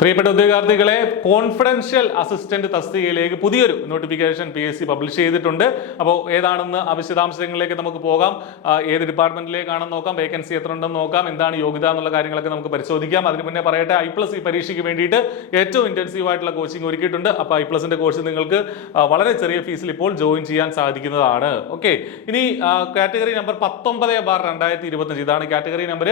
പ്രിയപ്പെട്ട ഉദ്യോഗാർത്ഥികളെ, confidential assistant തസ്തികയിലേക്ക് പുതിയൊരു നോട്ടിഫിക്കേഷൻ PSC പബ്ലിഷ് ചെയ്തിട്ടുണ്ട്. അപ്പോൾ ഏതാണെന്ന് ആ വിശദാംശങ്ങളിലേക്ക് നമുക്ക് പോകാം. ഏത് ഡിപ്പാർട്ട്മെന്റിലേക്കാണെന്ന് നോക്കാം, വേക്കൻസി എത്ര ഉണ്ടെന്ന് നോക്കാം, എന്താണ് യോഗ്യത എന്നുള്ള കാര്യങ്ങളൊക്കെ നമുക്ക് പരിശോധിക്കാം. അതിന് മുന്നേ പറയട്ടെ, I+ ഈ പരീക്ഷയ്ക്ക് വേണ്ടിയിട്ട് ഏറ്റവും ഇന്റൻസീവ് ആയിട്ടുള്ള കോച്ചിങ് ഒരുക്കിയിട്ടുണ്ട്. അപ്പോൾ I+ന്റെ കോഴ്സ് നിങ്ങൾക്ക് വളരെ ചെറിയ ഫീസിൽ ഇപ്പോൾ ജോയിൻ ചെയ്യാൻ സാധിക്കുന്നതാണ്. ഓക്കെ, ഇനി കാറ്റഗറി നമ്പർ 19/2025 ഇതാണ് കാറ്റഗറി നമ്പർ.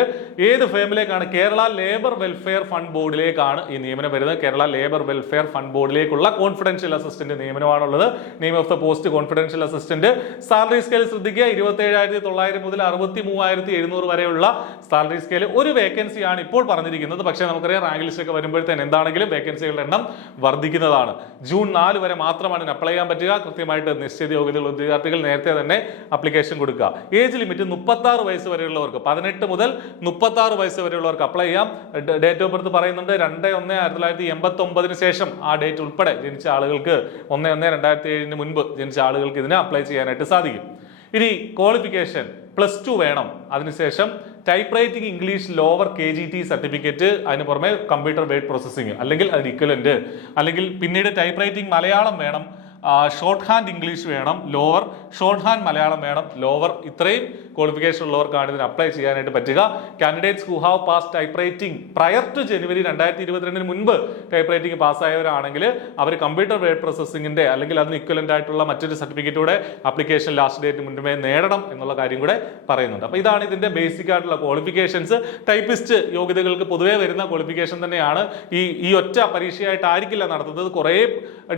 ഏത് ഫേമിലേക്കാണ്? കേരള ലേബർ വെൽഫെയർ ഫണ്ട് ബോർഡിലേക്കാണ് ഈ നിയമനം വരുന്നത്. കേരള ലേബർ വെൽഫെയർ ഫണ്ട് ബോർഡിലേക്കുള്ള കോൺഫിഡൻഷ്യൽ അസിസ്റ്റന്റ് നിയമനമാണുള്ളത്. Name of the post confidential assistant. Salary scale ശ്രദ്ധിക്കുക, 27,900 മുതൽ 63,700 വരെയുള്ള സാലറി സ്കെയിൽ. ഒരു വേക്കൻസിയാണ് ഇപ്പോൾ പറഞ്ഞിരിക്കുന്നത്. പക്ഷേ നമുക്കറിയാം, റാങ്ക് ലിസ്റ്റ് ഒക്കെ വരുമ്പോഴത്തേന് എന്താണെങ്കിലും വേക്കൻസികളുടെ എണ്ണം വർദ്ധിക്കുന്നതാണ്. ജൂൺ 4 വരെ മാത്രമാണ് അപ്ലൈ ചെയ്യാൻ പറ്റുക. കൃത്യമായിട്ട് നിശ്ചിത യോഗ്യതയുള്ള വിദ്യാർത്ഥികൾ നേരത്തെ തന്നെ അപ്ലിക്കേഷൻ കൊടുക്കുക. ഏജ് ലിമിറ്റ് 36 വയസ്സ് വരെയുള്ളവർക്ക്, 18 മുതൽ 36 വയസ്സ് വരെയുള്ളവർക്ക് അപ്ലൈ ചെയ്യാം. ഡേറ്റ് ഓഫ് ബർത്ത് പറയുന്നുണ്ട് 2/1/1989 ശേഷം ആ ഡേറ്റ് ഉൾപ്പെടെ ജനിച്ച ആളുകൾക്ക്, 1/1/2007 മുൻപ് ജനിച്ച ആളുകൾക്ക് ഇതിന് അപ്ലൈ ചെയ്യാനായിട്ട് സാധിക്കും. ഇനി ക്വാളിഫിക്കേഷൻ +2 വേണം. അതിനുശേഷം type writing English lower KGT certificate, അതിന് പുറമെ കമ്പ്യൂട്ടർ വേർഡ് പ്രോസസ്സിംഗ് അല്ലെങ്കിൽ അതിന് ഇക്വലന്റ്, അല്ലെങ്കിൽ പിന്നീട് ടൈപ്പ് റൈറ്റിംഗ് മലയാളം വേണം, ഷോർട്ട് ഹാൻഡ് ഇംഗ്ലീഷ് വേണം ലോവർ, ഷോർട്ട് ഹാൻഡ് മലയാളം വേണം ലോവർ. ഇത്രയും ക്വാളിഫിക്കേഷൻ ഉള്ളവർക്കാണ് ഇതിന് അപ്ലൈ ചെയ്യാനായിട്ട് പറ്റുക. Candidates who have pass type writing prior to January 2022 മുൻപ് ടൈപ്പ് റൈറ്റിംഗ് പാസ്സായവരാണെങ്കിൽ അവർ കമ്പ്യൂട്ടർ വേർഡ് പ്രോസസ്സിംഗിന്റെ അല്ലെങ്കിൽ അതിന് ഇക്വലന്റ് ആയിട്ടുള്ള മറ്റൊരു സർട്ടിഫിക്കറ്റോടെ ആപ്ലിക്കേഷൻ ലാസ്റ്റ് ഡേറ്റ് മുൻപേ നേടണം എന്നുള്ള കാര്യം കൂടെ പറയുന്നുണ്ട്. അപ്പോൾ ഇതാണ് ഇതിന്റെ ബേസിക് ആയിട്ടുള്ള ക്വാളിഫിക്കേഷൻസ്. ടൈപ്പിസ്റ്റ് യോഗ്യതകൾക്ക് പൊതുവേ വരുന്ന ക്വാളിഫിക്കേഷൻ തന്നെയാണ്. ഈ ഒറ്റ പരീക്ഷയായിട്ടായിരിക്കില്ല നടത്തുന്നത്. കുറേ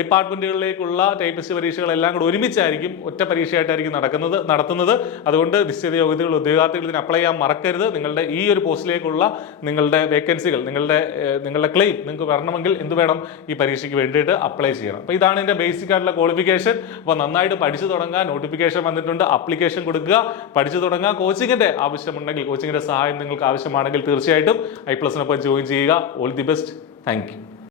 ഡിപ്പാർട്ട്മെന്റുകളിലേക്കുള്ള ടൈപ്പിസ്റ്റ് പരീക്ഷകളെല്ലാം കൂടെ ഒരുമിച്ചായിരിക്കും, ഒറ്റ പരീക്ഷയായിട്ടായിരിക്കും നടത്തുന്നത്. അതുകൊണ്ട് നിശ്ചിത യോഗ്യതകൾ ഉദ്യോഗാർത്ഥികൾ ഇതിന് അപ്ലൈ ചെയ്യാൻ മറക്കരുത്. നിങ്ങളുടെ ഈ ഒരു പോസ്റ്റിലേക്കുള്ള നിങ്ങളുടെ വേക്കൻസികൾ, നിങ്ങളുടെ ക്ലെയിം നിങ്ങൾക്ക് വരണമെങ്കിൽ എന്ത് വേണം? ഈ പരീക്ഷയ്ക്ക് വേണ്ടിയിട്ട് അപ്ലൈ ചെയ്യണം. അപ്പോൾ ഇതാണ് ഇതിന്റെ ബേസിക് ആയിട്ടുള്ള ക്വാളിഫിക്കേഷൻ. അപ്പോൾ നന്നായിട്ട് പഠിച്ചു തുടങ്ങുക. നോട്ടിഫിക്കേഷൻ വന്നിട്ടുണ്ട്, അപ്ലിക്കേഷൻ കൊടുക്കുക, പഠിച്ചു തുടങ്ങുക. കോച്ചിങ്ങിന്റെ ആവശ്യമുണ്ടെങ്കിൽ, കോച്ചിങ്ങിന്റെ സഹായം നിങ്ങൾക്ക് ആവശ്യമാണെങ്കിൽ തീർച്ചയായിട്ടും I+നൊപ്പം ജോയിൻ ചെയ്യുക. All the best. Thank you.